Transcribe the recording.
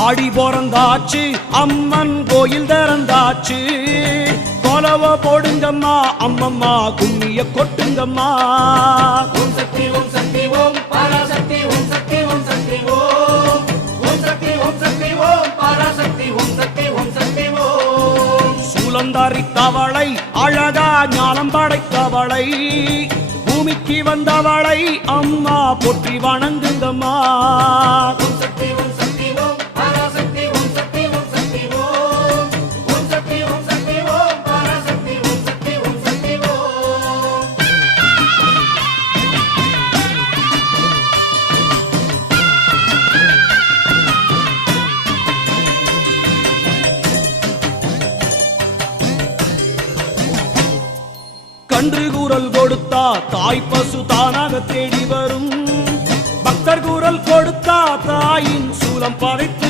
ஆடி பிறந்தாச்சு அம்மன் கோயில் திறந்தாச்சு கொலவ போடுங்கம்மா அம்மம்மா கும்மிய கொட்டுங்கம்மா. ஓம் சக்தி ஓம் சக்தி ஓம் பராசக்தி ஓம் சக்தி ஓம் சக்தி ஓம் ஓம் சக்தி ஓம் சக்தி ஓம் பராசக்தி ஓம் சக்தி ஓம் சக்தி ஓம். சூலந்தாரி தவளை அழகா ஞானம் படைத்தவளை பூமிக்கு வந்தவளை அம்மா போற்றி வணங்குங்கம்மா. ஓம் சக்தி ஓம் சக்தி ஓம் பராசக்தி ஓம் சக்தி ஓம் சக்தி ஓம் ஓம் சக்தி ஓம் சக்தி ஓம் பராசக்தி ஓம் சக்தி ஓம் சக்தி ஓம். கன்று கூறல் கொடுத்தா தாய் பசு தானாக தேடி வரும் பக்தர் கூறல் கொடுத்தா தாயின் சூலம் படைத்து